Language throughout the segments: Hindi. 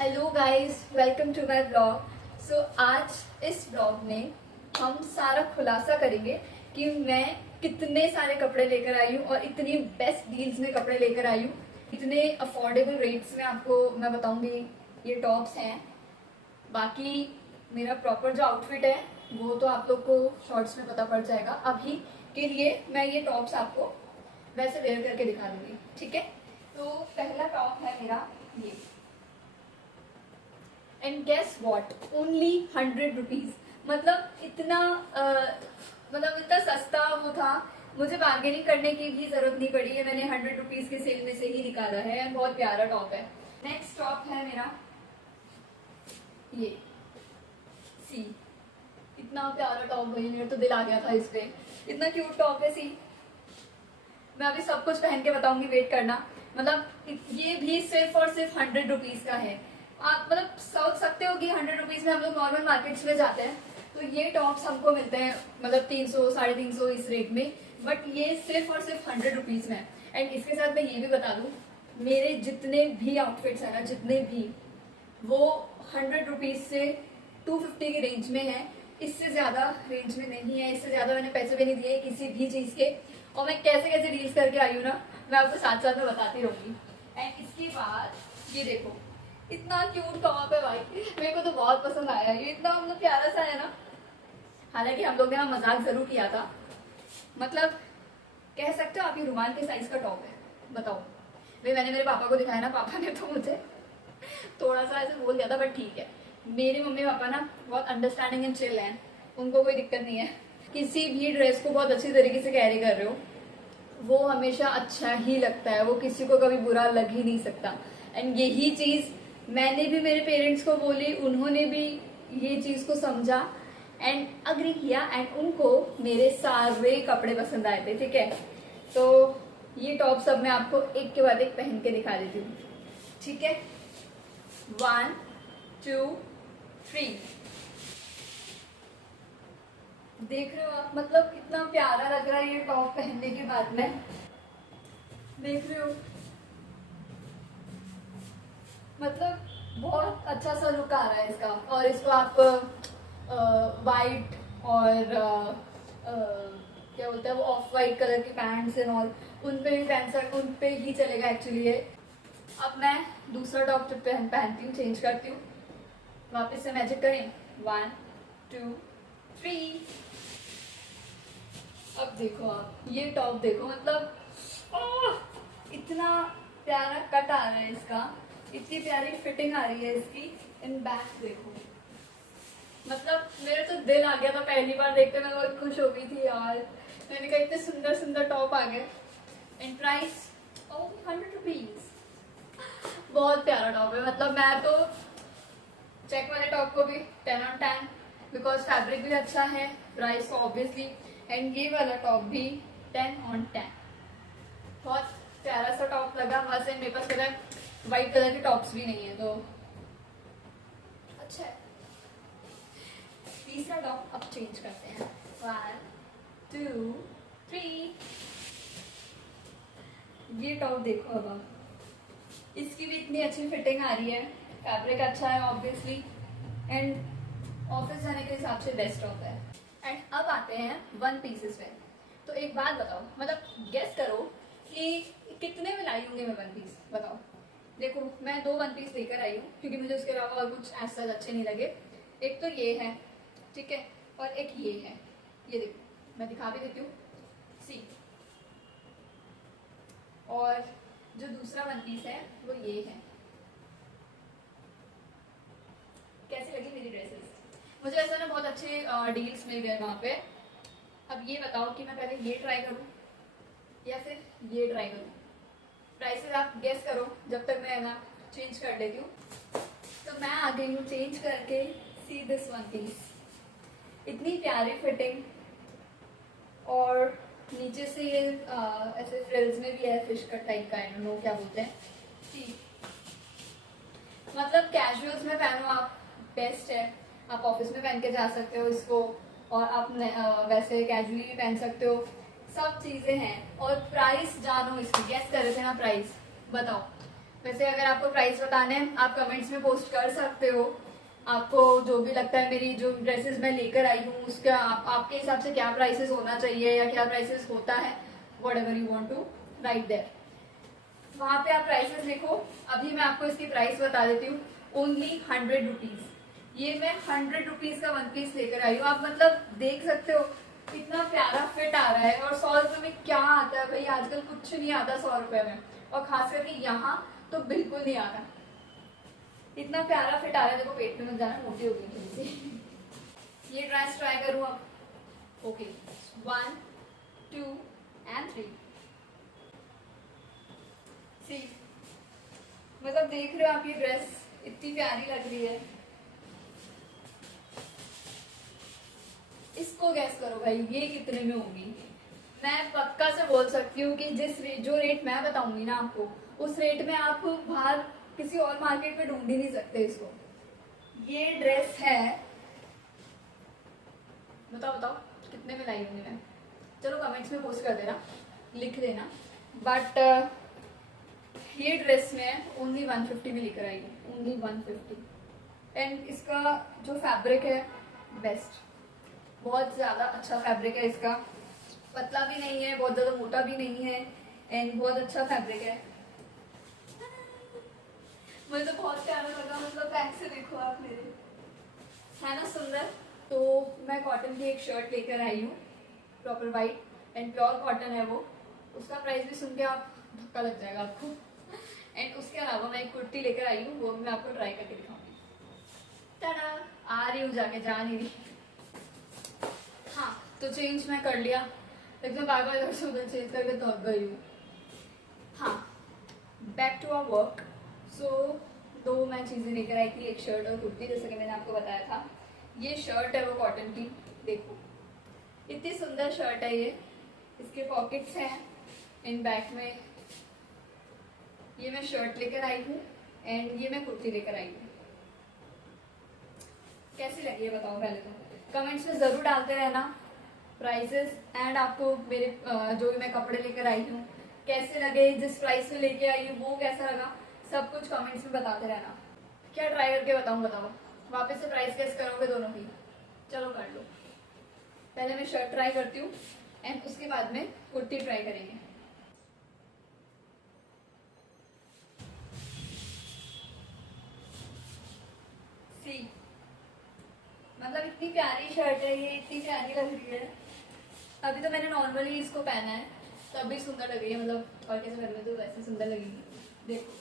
Hello guys, welcome to my blog. So आज इस ब्लॉग में हम सारा खुलासा करेंगे कि मैं कितने सारे कपड़े लेकर आई हूँ और इतनी बेस्ट डील्स में कपड़े लेकर आई हूँ, इतने अफोर्डेबल रेट्स में आपको मैं बताऊंगी। ये टॉप्स हैं। बाकी मेरा प्रॉपर जो आउटफिट है वो तो आप लोग को शॉर्ट्स में पता पड़ जाएगा। अभी के लिए मैं ये टॉप्स आपको वैसे वेयर करके दिखा दूंगी, ठीक है। तो पहला टॉप है मेरा ये, and guess what, only 100 rupees. मतलब इतना सस्ता वो था, मुझे बार्गेनिंग करने की भी जरूरत नहीं पड़ी है। मैंने 100 रुपीज के सेल में से ही निकाला है एंड बहुत प्यारा टॉप है। नेक्स्ट टॉप है मेरा ये, सी। इतना प्यारा टॉप भाई, मेरा तो दिल आ गया था इस पे। इतना क्यूट टॉप है सी। मैं अभी सब कुछ पहन के बताऊंगी, वेट करना। मतलब ये भी सिर्फ और सिर्फ 100 रुपीज का है। आप मतलब सोच सकते हो कि 100 रुपीज में हम लोग नॉर्मल मार्केट्स में जाते हैं तो ये टॉप्स हमको मिलते हैं मतलब 300 350 इस रेट में, बट ये सिर्फ और सिर्फ 100 रुपीज में। एंड इसके साथ मैं ये भी बता दूं, मेरे जितने भी आउटफिट्स है ना, जितने भी, वो 100 रुपीज से 250 की रेंज में है। इससे ज्यादा रेंज में नहीं है, इससे ज्यादा मैंने पैसे भी नहीं दिए किसी भी चीज के। और मैं कैसे कैसे डील्स करके आई हूँ ना, मैं आपको साथ साथ में बताती रहूंगी। एंड इसके बाद ये देखो, इतना क्यूट टॉप है भाई, मेरे को तो बहुत पसंद आया। ये इतना मतलब प्यारा सा है ना। हालांकि हम लोग ने मजाक जरूर किया था, मतलब कह सकते हो आप ये रुमाल के साइज का टॉप है। बताओ भाई, मैंने मेरे पापा को दिखाया ना, पापा ने तो मुझे थोड़ा सा ऐसे बोल दिया था, बट ठीक है। मेरे मम्मी पापा ना बहुत अंडरस्टैंडिंग एंड चिल हैं, उनको कोई दिक्कत नहीं है। किसी भी ड्रेस को बहुत अच्छी तरीके से कैरी कर रहे हो, वो हमेशा अच्छा ही लगता है, वो किसी को कभी बुरा लग ही नहीं सकता। एंड यही चीज मैंने भी मेरे पेरेंट्स को बोली, उन्होंने भी ये चीज को समझा एंड अग्री किया, एंड उनको मेरे सारे कपड़े पसंद आए थे, ठीक है। तो ये टॉप सब मैं आपको एक के बाद एक पहन के दिखा देती हूँ, ठीक है। 1 2 3। देख रहे हो आप, मतलब कितना प्यारा लग रहा है ये टॉप पहनने के बाद में। देख रहे हो, मतलब बहुत अच्छा सा लुक आ रहा है इसका। और इसको आप वाइट और क्या बोलते हैं वो, ऑफ वाइट कलर के पैंट्स एंड ऑल, उन पे भी पहन सकते, उन पे ही चलेगा एक्चुअली ये। अब मैं दूसरा टॉप पहनती हूँ, चेंज करती हूँ। वापस से मैजिक करें। 1 2 3। अब देखो आप ये टॉप देखो, मतलब इतना प्यारा कट आ रहा है इसका, इतनी प्यारी फिटिंग आ रही है इसकी। इन बैक देखो, मतलब मेरे तो दिल आ गया था पहली बार देखते, मैं बहुत खुश हो गई थी यार। मैंने कहा इतने सुंदर सुंदर टॉप आ गए। And price 100 rupees. बहुत प्यारा टॉप है, मतलब मैं तो चेक वाले टॉप को भी 10 on 10, बिकॉज फैब्रिक भी अच्छा है, प्राइस तो ऑब्वियसली। एंड ये वाला टॉप भी 10 on 10। बहुत प्यारा सा टॉप लगा बस। मेरे पास पता है व्हाइट कलर के टॉप्स भी नहीं है, तो अच्छा है। तीसरा टॉप अब चेंज करते हैं। 1 2 3। ये टॉप देखो अब आप, इसकी भी इतनी अच्छी फिटिंग आ रही है, फैब्रिक अच्छा है ऑब्वियसली, एंड ऑफिस जाने के हिसाब से बेस्ट टॉप है। एंड अब आते हैं वन पीसेस में। तो एक बात बताओ, मतलब गेस करो कि कितने में लाई होंगी मैं वन पीस, बताओ। देखो मैं 2 वन पीस लेकर आई हूँ क्योंकि मुझे उसके अलावा और कुछ ऐसा अच्छे नहीं लगे। एक तो ये है, ठीक है, और एक ये है। ये देखो मैं दिखा भी देती हूँ, सी। और जो दूसरा वन पीस है वो ये है। कैसी लगी मेरी ड्रेसेस? मुझे ऐसा ना बहुत अच्छे डील्स मिल गए वहाँ पे। अब ये बताओ कि मैं पहले ये ट्राई करूँ या फिर ये ट्राई करूँ। प्राइसेस आप गेस करो जब तक मैं ना चेंज कर लेती हूँ। तो मैं आ गई हूँ चेंज करके। सी दिस वन पीस, इतनी प्यारी फिटिंग, और नीचे से ये ऐसे फ्रिल्स में भी है, फिश कट टाइप का, आई डोंट नो क्या बोलते हैं। सी, मतलब कैजुअल्स में पहनो आप, बेस्ट है। आप ऑफिस में पहन के जा सकते हो इसको, और आप वैसे कैजुअली भी पहन सकते हो, सब चीजें हैं। और प्राइस जानो इसकी, गेस कर रहे थे ना प्राइस, बताओ। वैसे अगर आपको प्राइस बताने हैं आप कमेंट्स में पोस्ट कर सकते हो। आपको जो भी लगता है मेरी जो ड्रेसेस मैं लेकर आई हूँ उसका आपके हिसाब से क्या प्राइसेस होना चाहिए या क्या प्राइसेस होता है, whatever you want to write there, वहां पे आप प्राइसेस लिखो। अभी मैं आपको इसकी प्राइस बता देती हूँ, ओनली 100 रुपीज। ये मैं 100 रुपीज का वन पीस लेकर आई हूँ। आप मतलब देख सकते हो कितना प्यारा फिट आ रहा है। और 100 रुपए में क्या आता है भाई, आजकल कुछ नहीं आता 100 रुपए में, और खास करके यहाँ तो बिल्कुल नहीं आता। इतना प्यारा फिट आ रहा है, देखो पेट में मत जाना, मोटी हो गई थोड़ी सी। ये ड्रेस ट्राई करूँ अब? Okay, 1 2 and 3। सी मतलब देख रहे हो आप, ये ड्रेस इतनी प्यारी लग रही है। इसको गैस करो भाई ये कितने में होगी। मैं पक्का से बोल सकती हूँ कि जो रेट मैं बताऊंगी ना आपको, उस रेट में आप बाहर किसी और मार्केट में ढूंढ ही नहीं सकते इसको। ये ड्रेस है, बताओ बताओ कितने में लाई होंगी मैं, चलो कमेंट्स में पोस्ट कर देना, लिख देना। बट ये ड्रेस में ओनली 150 में लेकर आई हूँ, ओनली 150। एंड इसका जो फैब्रिक है बेस्ट, बहुत ज़्यादा अच्छा फैब्रिक है इसका, पतला भी नहीं है, बहुत ज़्यादा मोटा भी नहीं है, एंड बहुत अच्छा फैब्रिक है। मुझे तो बहुत प्यारा लगा, मतलब बैक से देखो आप मेरे, है ना सुंदर। तो मैं कॉटन की एक शर्ट लेकर आई हूँ, proper white and pure cotton है वो। उसका प्राइस भी सुन के आप धक्का लग जाएगा आपको। एंड उसके अलावा मैं एक कुर्ती लेकर आई हूँ, वो भी मैं आपको ट्राई करके दिखाऊंगी। टाटा, आ रही हूँ जाके, जा नहीं रही। हाँ तो चेंज मैं कर लिया, एकदम बार बार इधर से उधर चेंज करके थक गई हूँ। हाँ, बैक टू आवर वर्क। सो दो मैं चीज़ें लेकर आई थी, एक शर्ट और कुर्ती, जैसे कि मैंने आपको बताया था। ये शर्ट है वो कॉटन की, देखो इतनी सुंदर शर्ट है ये। इसके पॉकेट्स हैं, इन बैक में ये मैं शर्ट लेकर आई हूँ एंड ये मैं कुर्ती लेकर आई हूँ। कैसी लगी है बताओ पहले तो, कमेंट्स में ज़रूर डालते रहना प्राइसेस। एंड आपको मेरे जो भी मैं कपड़े लेकर आई हूँ कैसे लगे, जिस प्राइस में लेके आई हूँ वो कैसा लगा, सब कुछ कमेंट्स में बताते रहना। क्या ट्राई करके बताऊँ बताओ, वापस से प्राइस गेस करोगे दोनों की? चलो कर लो, पहले मैं शर्ट ट्राई करती हूँ एंड उसके बाद में कुर्ती ट्राई करेंगे। सी मतलब इतनी प्यारी शर्ट है ये, इतनी प्यारी लग रही है। अभी तो मैंने नॉर्मली इसको पहना है तब भी सुंदर लग रही है, मतलब और कैसे घर में तो वैसे सुंदर लगेगी। देखो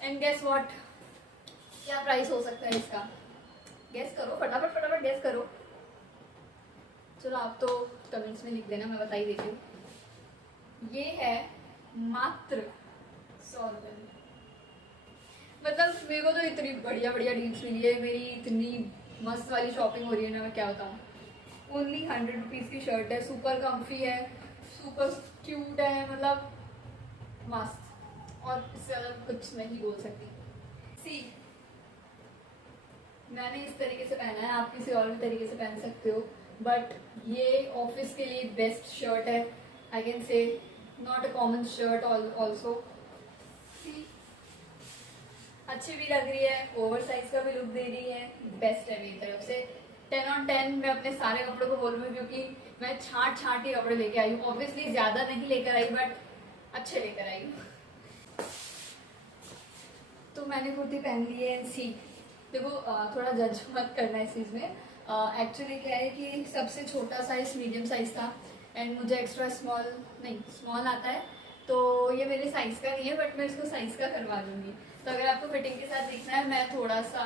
एंड गेस व्हाट, क्या प्राइस हो सकता है इसका? गेस करो फटाफट फटाफट गेस करो। चलो आप तो कमेंट्स में लिख देना, मैं बता ही देती हूँ। ये है मात्र 100 रुपये में। मतलब मेरे को तो इतनी बढ़िया बढ़िया डील्स मिली है, मेरी इतनी मस्त वाली शॉपिंग हो रही है ना, मैं क्या बताऊँ। ओनली 100 रुपीज़ की शर्ट है, सुपर कम्फी है, सुपर क्यूट है, मतलब मस्त। और इससे ज़्यादा कुछ नहीं बोल सकती। सी मैंने इस तरीके से पहना है, आप किसी और भी तरीके से पहन सकते हो, बट ये ऑफिस के लिए बेस्ट शर्ट है। I can say not a common shirt also. अच्छी भी लग रही है, ओवर साइज का भी लुक दे रही है, बेस्ट है मेरी तरफ से। 10 on 10 मैं अपने सारे कपड़ों को बोलूँगी, क्योंकि मैं छांट छांट के कपड़े लेके आई हूँ। ऑब्वियसली ज़्यादा नहीं लेकर आई बट अच्छे लेकर आई हूँ। तो मैंने कुर्ती पहन ली है। सी देखो थोड़ा जज मत करना इस चीज़ में। एक्चुअली क्या है कि सबसे छोटा साइज मीडियम साइज था एंड मुझे एक्स्ट्रा स्मॉल नहीं स्मॉल आता है, तो ये मेरे साइज का नहीं है, बट मैं इसको साइज का करवा दूंगी। तो अगर आपको फिटिंग के साथ देखना है, मैं थोड़ा सा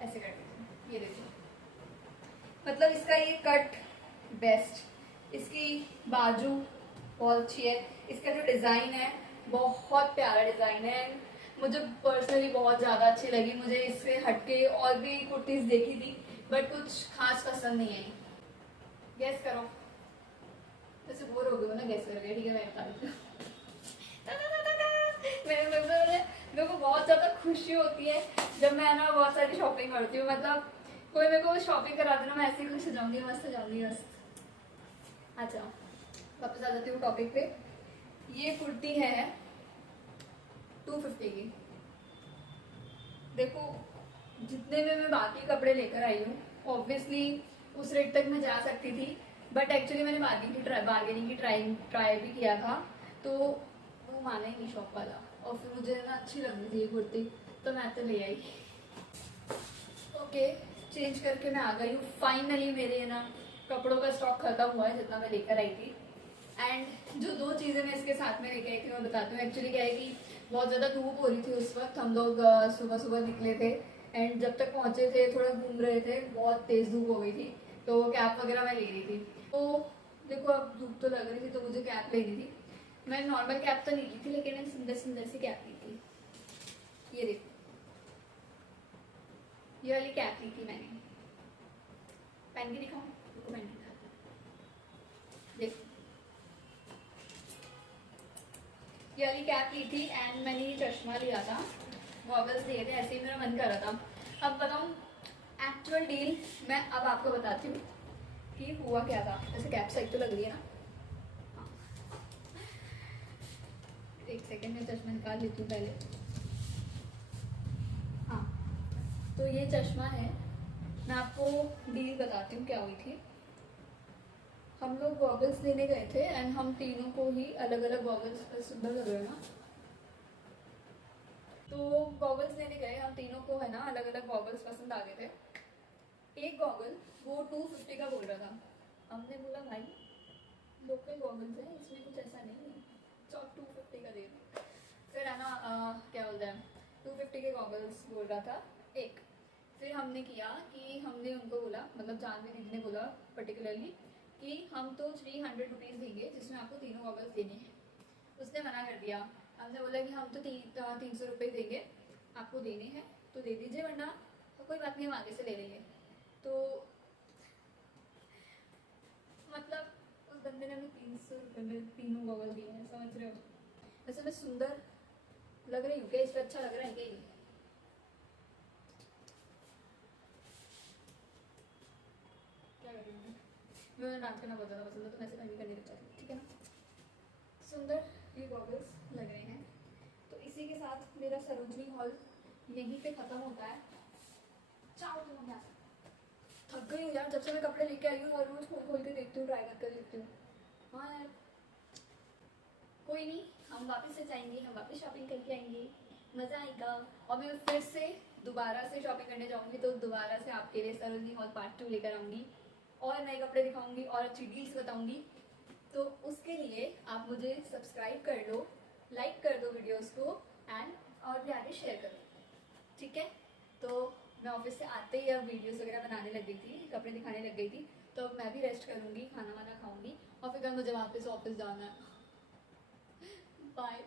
ऐसे कर देती हूँ, ये देखो। मतलब इसका ये कट बेस्ट, इसकी बाजू बहुत अच्छी है, इसका जो डिज़ाइन है बहुत प्यारा डिज़ाइन है, मुझे पर्सनली बहुत ज़्यादा अच्छी लगी। मुझे इससे हटके और भी कुर्तीज़ देखी थी बट कुछ खास पसंद नहीं आई। गैस करो, वैसे बोर हो गए हो ना गैस करके, ठीक है मैं बता देती हूँ। मेरे को बहुत ज़्यादा खुशी होती है जब मैं ना बहुत सारी शॉपिंग करती हूँ। मतलब कोई मेरे को शॉपिंग करा देना, मैं ऐसे ही खुश हो जाऊँगी, मस्त हो जाऊँगी मस्त। अच्छा वापस आ जाती हूँ टॉपिक पे। ये कुर्ती है 250 की। देखो जितने में मैं बाकी कपड़े लेकर आई हूँ, ऑब्वियसली उस रेट तक मैं जा सकती थी, बट एक्चुअली मैंने बार्गेनिंग की ट्राई भी किया था, तो वो माना ही नहीं शॉप वाला, और फिर मुझे ना अच्छी लग रही थी ये कुर्ती, तो मैं तो ले आई। ओके, चेंज करके मैं आ गई हूँ फाइनली। मेरे ना कपड़ों का स्टॉक खत्म हुआ है जितना मैं लेकर आई थी। एंड जो दो चीज़ें मैं इसके साथ में लेके आई थी मैं बताती हूँ। एक्चुअली क्या है कि बहुत ज़्यादा धूप हो रही थी उस वक्त, हम लोग सुबह सुबह निकले थे, एंड जब तक पहुँचे थे थोड़ा घूम रहे थे, बहुत तेज़ धूप हो गई थी, तो कैप वगैरह मैं ले रही थी। तो देखो अब धूप तो लग रही थी, तो मुझे कैप लेनी थी। मैं नॉर्मल कैप तो नहीं ली थी, लेकिन मैंने सुंदर सुंदर सी कैप ली थी। ये देखो, ये वाली कैप ली थी मैंने। पहन के दिखाऊं? रुको पहन के दिखाती हूं। देखो, ये वाली कैप ली थी, एंड मैंने ये चश्मा लिया था, गॉगल्स लिए थे, ऐसे ही मेरा मन कर रहा था। अब बताऊं एक्चुअल डील, मैं अब आपको बताती हूँ कि हुआ क्या था। ऐसे कैप सही तो लग रही है ना? हाँ, एक सेकेंड में चश्मा निकाल लेती हूँ पहले। हाँ, तो ये चश्मा है। मैं आपको डील बताती हूँ क्या हुई थी। हम लोग गॉगल्स लेने गए थे, एंड हम तीनों को ही अलग अलग गॉगल्स, सुंदर लग रहे हैं ना, तो गॉगल्स लेने गए हम तीनों को, है ना, अलग अलग गॉगल्स पसंद आ गए थे। एक गॉगल वो 250 का बोल रहा था। हमने बोला भाई लोकल गॉगल्स है, इसमें कुछ ऐसा नहीं है, चौक 250 का दे दो। फिर है ना क्या बोलते हैं, 250 के गॉगल्स बोल रहा था एक। फिर हमने किया कि हमने उनको बोला, मतलब जानवी दीदी ने बोला पर्टिकुलरली, कि हम तो 300 रुपीज़ देंगे जिसमें आपको तीनों गॉगल्स देने हैं। उसने मना कर दिया। हमने बोला कि हम तो 300 रुपये देंगे, आपको देने हैं तो दे दीजिए, वरना तो कोई बात नहीं, हम आगे से ले लेंगे। तो मतलब उस बंदे ने हमें 300 रुपये में तीनों गॉगल दिए हैं, समझ रहे हो? वैसे मैं सुंदर लग रही हूँ क्या? इस पर अच्छा लग रहा है क्या ये? क्या कर रही हूँ मैं डांस करना बहुत ज़्यादा पसंद है, तो मैं ऐसे भी करने लग जाती हूँ, ठीक है ना? सुंदर ये गॉगल्स लग रहे हैं। तो इसी के साथ मेरा सरोजनी हॉल यहीं पे ख़त्म होता है। चाओ तुम यहाँ से। थक गई हूँ यार, जब से मैं कपड़े लेके आई हूँ हर रोज़ खोल खोल के देखती हूँ, ट्राई करके देखती हूँ। हाँ यार, कोई नहीं, हम वापस से जाएंगे, हम वापस शॉपिंग करके आएंगे, मज़ा आएगा। और मैं फिर से दोबारा से शॉपिंग करने जाऊँगी, तो दोबारा से आपके लिए सरोजनी हॉल पार्ट 2 लेकर आऊँगी, और नए कपड़े दिखाऊँगी और अच्छी डील्स बताऊँगी। तो उसके लिए आप मुझे सब्सक्राइब कर लो, लाइक कर दो वीडियोस को, एंड और भी आगे शेयर करो, ठीक है? तो मैं ऑफिस से आते ही अब वीडियोस वगैरह बनाने लग गई थी, कपड़े दिखाने लग गई थी, तो अब मैं भी रेस्ट करूँगी, खाना वाना खाऊँगी, और फिर मुझे वापस ऑफिस जाना है। बाय।